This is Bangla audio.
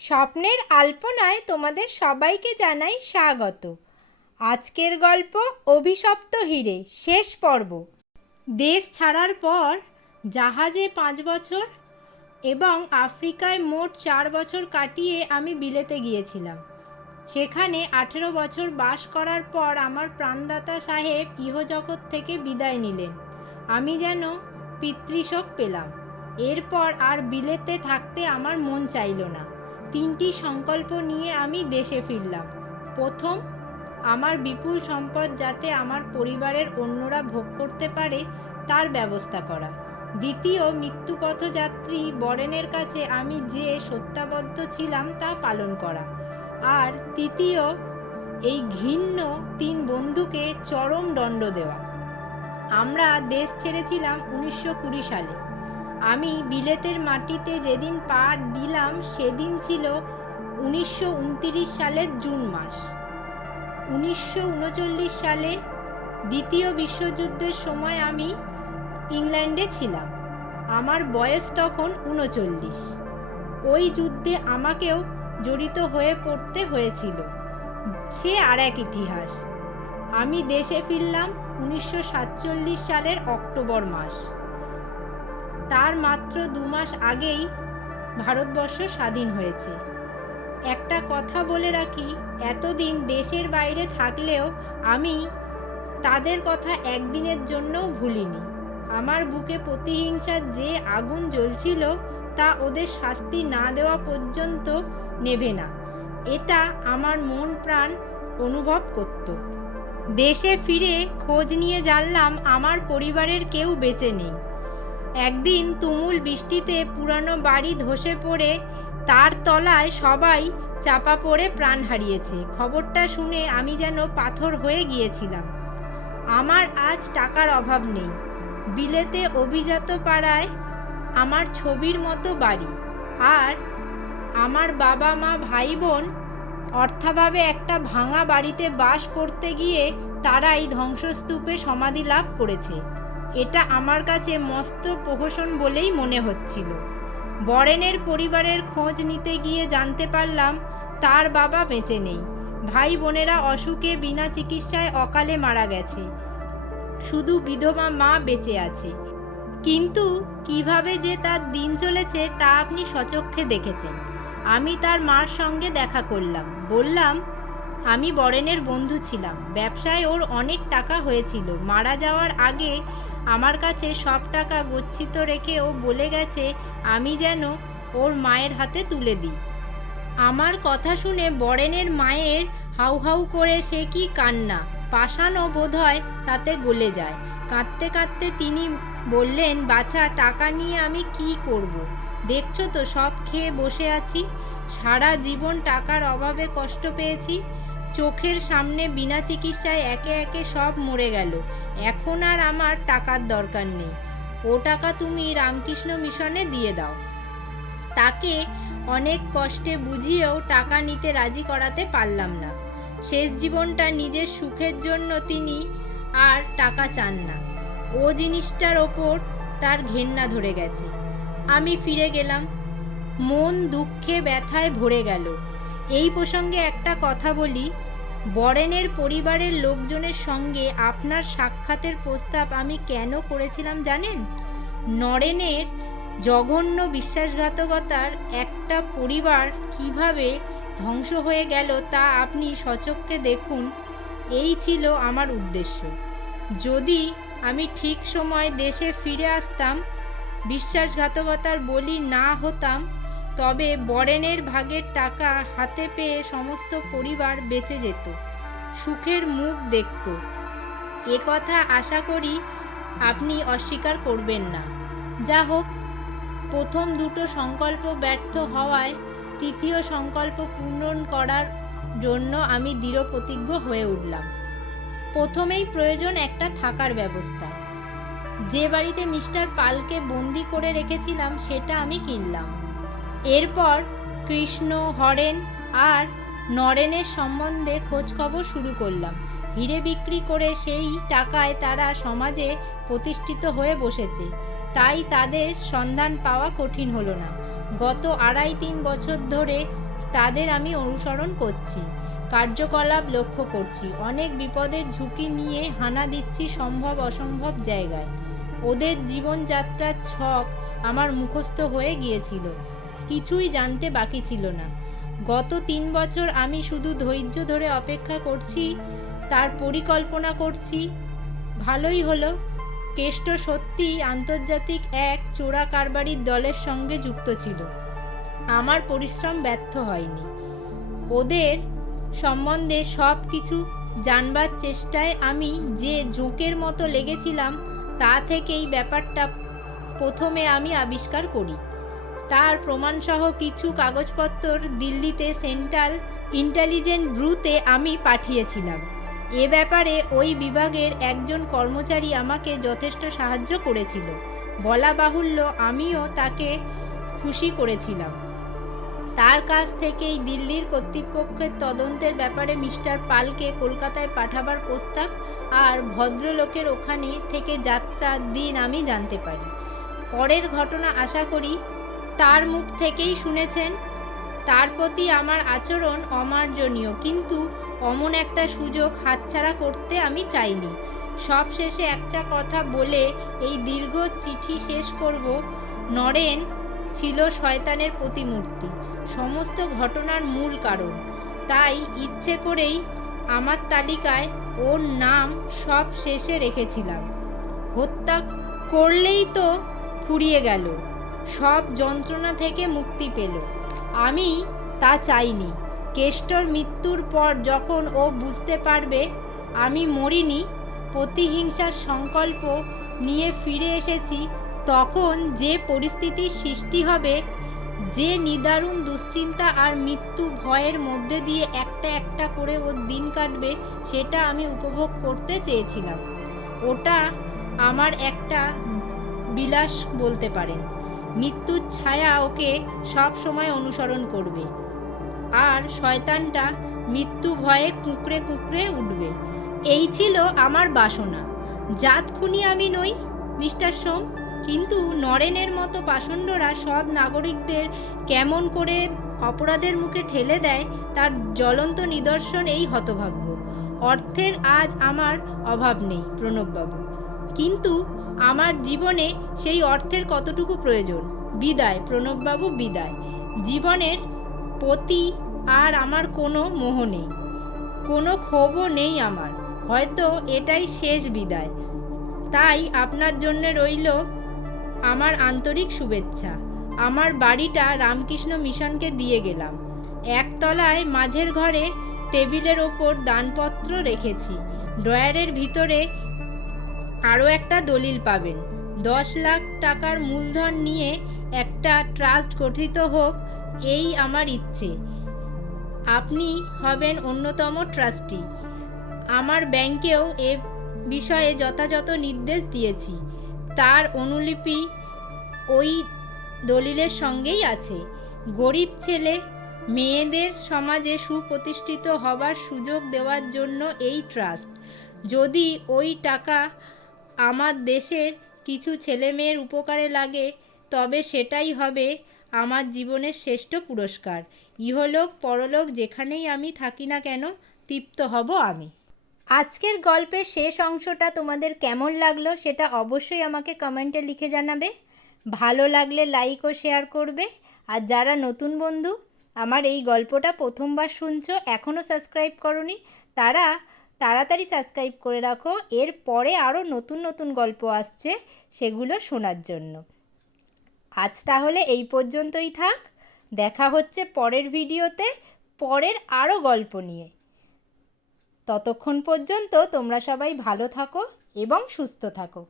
স্বপ্নের আলপনায় তোমাদের সবাইকে জানাই স্বাগত। আজকের গল্প অভিশপ্ত হিরে শেষ পর্ব। দেশ ছাড়ার পর জাহাজে 5 বছর এবং আফ্রিকায় মোট 4 বছর কাটিয়ে আমি বিলেতে গিয়েছিলাম। সেখানে 18 বছর বাস করার পর আমার প্রাণদাতা সাহেব ইহজগৎ থেকে বিদায় নিলেন। আমি যেন পিতৃশোক পেলাম। এরপর আর বিলেতে থাকতে আমার মন চাইল না। 3টি সংকল্প নিয়ে আমি দেশে ফিরলাম। প্রথম, আমার বিপুল সম্পদ যাতে আমার পরিবারের অন্যরা ভোগ করতে পারে তার ব্যবস্থা করা। দ্বিতীয়, মৃত্যুপথযাত্রী বরেনের কাছে আমি যে সত্যাবদ্ধ ছিলাম তা পালন করা। আর তৃতীয়, এই ঘৃণ্য 3 বন্ধুকে চরম দণ্ড দেওয়া। আমরা দেশ ছেড়েছিলাম 1920 সালে। আমি বিলেতের মাটিতে যেদিন পা দিলাম সেদিন ছিল 1929 সালের জুন মাস। 1939 সালে দ্বিতীয় বিশ্বযুদ্ধের সময় আমি ইংল্যান্ডে ছিলাম। আমার বয়স তখন 39। ওই যুদ্ধে আমাকেও জড়িত হয়ে পড়তে হয়েছিল। সে আর এক ইতিহাস। আমি দেশে ফিরলাম 1947 সালের অক্টোবর মাস। তার মাত্র 2 মাস আগেই ভারতবর্ষ স্বাধীন হয়েছে। একটা কথা বলে রাখি, এতদিন দেশের বাইরে থাকলেও আমি তাদের কথা একদিনের জন্যও ভুলিনি। আমার বুকে প্রতিহিংসার যে আগুন জ্বলছিল তা ওদের শাস্তি না দেওয়া পর্যন্ত নেভে না। এটা আমার মন প্রাণ অনুভব করত। দেশে ফিরে খোঁজ নিয়ে জানলাম আমার পরিবারের কেউ বেঁচে নেই। একদিন তুমুল বৃষ্টিতে পুরানো বাড়ি ধসে পড়ে তার তলায় সবাই চাপা পড়ে প্রাণ হারিয়েছে। খবরটা শুনে আমি যেন পাথর হয়ে গিয়েছিলাম। আমার আজ টাকার অভাব নেই। বিলেতে অভিজাত পাড়ায় আমার ছবির মতো বাড়ি। আর আমার বাবা মা ভাই বোন অর্থাভাবে একটা ভাঙা বাড়িতে বাস করতে গিয়ে তারাই ধ্বংসস্তূপে সমাধি লাভ করেছে। এটা আমার কাছে মস্ত প্রহসন বলেই মনে হচ্ছিল। বরেনের পরিবারের খোঁজ নিতে গিয়ে জানতে পারলাম তার বাবা বেঁচে নেই। ভাই বোনেরা অসুখে বিনা চিকিৎসায় অকালে মারা গেছে। শুধু বিধবা মা বেঁচে আছে। কিন্তু কিভাবে যে তার দিন চলেছে তা আপনি স্বচক্ষে দেখেছেন। আমি তার মার সঙ্গে দেখা করলাম। বললাম, আমি বরেনের বন্ধু ছিলাম। ব্যবসায় ওর অনেক টাকা হয়েছিল। মারা যাওয়ার আগে আমার কাছে সব টাকা গচ্ছিত রেখে ও বলে গেছে আমি যেন ওর মায়ের হাতে তুলে দিই। আমার কথা শুনে বরেনের মায়ের হাউ হাউ করে সে কি কান্না, পাষাণও বোধহয় তাতে গলে যায়। কাঁদতে কাঁদতে তিনি বললেন, বাছা, টাকা নিয়ে আমি কি করব? দেখছো তো সব খেয়ে বসে আছি। সারা জীবন টাকার অভাবে কষ্ট পেয়েছি। চোখের সামনে বিনা চিকিৎসায় একে একে সব মরে গেল। এখন আর আমার টাকার দরকার নেই। ও টাকা তুমি রামকৃষ্ণ মিশনে দিয়ে দাও। তাকে অনেক কষ্টে বুঝিয়েও টাকা নিতে রাজি করাতে পারলাম না। শেষ জীবনটা নিজের সুখের জন্য তিনি আর টাকা চান না। ও জিনিসটার ওপর তার ঘেন্না ধরে গেছে। আমি ফিরে গেলাম। মন দুঃখে ব্যথায় ভরে গেল। এই প্রসঙ্গে একটা কথা বলি, বরেনের পরিবারের লোকজনের সঙ্গে আপনার সাক্ষাতের প্রস্তাব আমি কেন করেছিলাম জানেন? নরেনের জঘন্য বিশ্বাসঘাতকতার একটা পরিবার কিভাবে ধ্বংস হয়ে গেল তা আপনি স্বচক্ষে দেখুন, এই ছিল আমার উদ্দেশ্য। যদি আমি ঠিক সময় দেশে ফিরে আসতাম, বিশ্বাসঘাতকতার বলি না হতাম, তবে বরেনের ভাগের টাকা হাতে পেয়ে সমস্ত পরিবার বেঁচে যেত, সুখের মুখ দেখত। এ কথা আশা করি আপনি অস্বীকার করবেন না। যা হোক, প্রথম 2টো সংকল্প ব্যর্থ হওয়ায় তৃতীয় সংকল্প পূরণ করার জন্য আমি দৃঢ় প্রতিজ্ঞ হয়ে উঠলাম। প্রথমেই প্রয়োজন একটা থাকার ব্যবস্থা। যে বাড়িতে মিস্টার পালকে বন্দি করে রেখেছিলাম সেটা আমি কিনলাম। এরপর কৃষ্ণ, হরেন আর নরেনের সম্বন্ধে খোঁজখবর শুরু করলাম। হিরে বিক্রি করে সেই টাকায় তারা সমাজে প্রতিষ্ঠিত হয়ে বসেছে। তাই তাদের সন্ধান পাওয়া কঠিন হলো না। গত 2.5-3 বছর ধরে তাদের আমি অনুসরণ করছি, কার্যকলাপ লক্ষ্য করছি, অনেক বিপদের ঝুঁকি নিয়ে হানা দিচ্ছি সম্ভব অসম্ভব জায়গায়। ওদের জীবনযাত্রার ছক আমার মুখস্থ হয়ে গিয়েছিল, কিছুই জানতে বাকি ছিল না। গত 3 বছর আমি শুধু ধৈর্য ধরে অপেক্ষা করছি, তার পরিকল্পনা করছি। ভালোই হলো, কেষ্ট সত্যিই আন্তর্জাতিক এক চোরা কারবারির দলের সঙ্গে যুক্ত ছিল। আমার পরিশ্রম ব্যর্থ হয়নি। ওদের সম্বন্ধে সব কিছু জানবার চেষ্টায় আমি যে জোঁকের মতো লেগেছিলাম, তা থেকেই ব্যাপারটা প্রথমে আমি আবিষ্কার করি। তার প্রমাণসহ কিছু কাগজপত্র দিল্লিতে সেন্ট্রাল ইন্টেলিজেন্স ব্যুরোতে আমি পাঠিয়েছিলাম। এ ব্যাপারে ওই বিভাগের একজন কর্মচারী আমাকে যথেষ্ট সাহায্য করেছিল। বলা বাহুল্য, আমিও তাকে খুশি করেছিলাম। তার কাছ থেকেই দিল্লির কর্তৃপক্ষের তদন্তের ব্যাপারে মিস্টার পালকে কলকাতায় পাঠাবার প্রস্তাব আর ভদ্রলোকের ওখানে থেকে যাত্রার দিন আমি জানতে পারি। পরের ঘটনা আশা করি তার মুখ থেকেই শুনেছেন। তার প্রতি আমার আচরণ অমার্জনীয়, কিন্তু অমন একটা সুযোগ হাতছাড়া করতে আমি চাইনি। সব শেষে একটা কথা বলে এই দীর্ঘ চিঠি শেষ করব। নরেন ছিল শয়তানের প্রতিমূর্তি, সমস্ত ঘটনার মূল কারণ। তাই ইচ্ছে করেই আমার তালিকায় ওর নাম সব শেষে রেখেছিলাম। হত্যা করলেই তো ফুরিয়ে গেল, সব যন্ত্রণা থেকে মুক্তি পেল। আমি তা চাইনি। কেষ্টর মৃত্যুর পর যখন ও বুঝতে পারবে আমি মরিনি, প্রতিহিংসার সংকল্প নিয়ে ফিরে এসেছি, তখন যে পরিস্থিতির সৃষ্টি হবে, যে নিদারুণ দুশ্চিন্তা আর মৃত্যু ভয়ের মধ্যে দিয়ে একটা একটা করে ওর দিন কাটবে, সেটা আমি উপভোগ করতে চেয়েছিলাম। ওটা আমার একটা বিলাস বলতে পারেন। মৃত্যুর ছায়া ওকে সব সময় অনুসরণ করবে, আর শয়তানটা মৃত্যু ভয়ে কুঁকড়ে কুঁকড়ে উঠবে। এই ছিল আমার বাসনা। জাত খুনি আমি নই, মিস্টার সোম, কিন্তু নরেনের মতো পাষণ্ডরা সৎ নাগরিকদের কেমন করে অপরাধের মুখে ঠেলে দেয়, তার জ্বলন্ত নিদর্শন এই হতভাগ্য। অর্থের আজ আমার অভাব নেই প্রণববাবু, কিন্তু আমার জীবনে সেই অর্থের কতটুকু প্রয়োজন। বিদায় প্রণববাবু, বিদায়। জীবনের প্রতি আর আমার কোনো মোহ নেই, কোনো ক্ষোভও নেই আমার। হয়তো এটাই শেষ বিদায়। তাই আপনার জন্য রইল আমার আন্তরিক শুভেচ্ছা। আমার বাড়িটা রামকৃষ্ণ মিশনকে দিয়ে গেলাম। একতলায় মাঝের ঘরে টেবিলের ওপর দানপত্র রেখেছি। ড্রয়ারের ভিতরে আরও একটা দলিল পাবেন। 10 লাখ টাকার মূলধন নিয়ে একটা ট্রাস্ট গঠিত হোক, এই আমার ইচ্ছে। আপনি হবেন অন্যতম ট্রাস্টি। আমার ব্যাংকেও এ বিষয়ে যথাযথ নির্দেশ দিয়েছি। তার অনুলিপি ওই দলিলের সঙ্গেই আছে। গরিব ছেলে মেয়েদের সমাজে সুপ্রতিষ্ঠিত হবার সুযোগ দেওয়ার জন্য এই ট্রাস্ট। যদি ওই টাকা আমার দেশের কিছু ছেলেমেয়ের উপকারে লাগে, তবে সেটাই হবে আমার জীবনের শ্রেষ্ঠ পুরস্কার। ইহলোক পরলোক যেখানেই আমি থাকি না কেন, তৃপ্ত হব আমি। আজকের গল্পের শেষ অংশটা তোমাদের কেমন লাগলো সেটা অবশ্যই আমাকে কমেন্টে লিখে জানাবে। ভালো লাগলে লাইক ও শেয়ার করবে। আর যারা নতুন বন্ধু আমার এই গল্পটা প্রথমবার শুনছো, এখনও সাবস্ক্রাইব করোনি, তারা তাড়াতাড়ি সাবস্ক্রাইব করে রাখো। এর পরে আরও নতুন নতুন গল্প আসছে, সেগুলো শোনার জন্য। আজ তাহলে এই পর্যন্তই থাক। দেখা হচ্ছে পরের ভিডিওতে, পরের আরও গল্প নিয়ে। ততক্ষণ পর্যন্ত তোমরা সবাই ভালো থাকো এবং সুস্থ থাকো।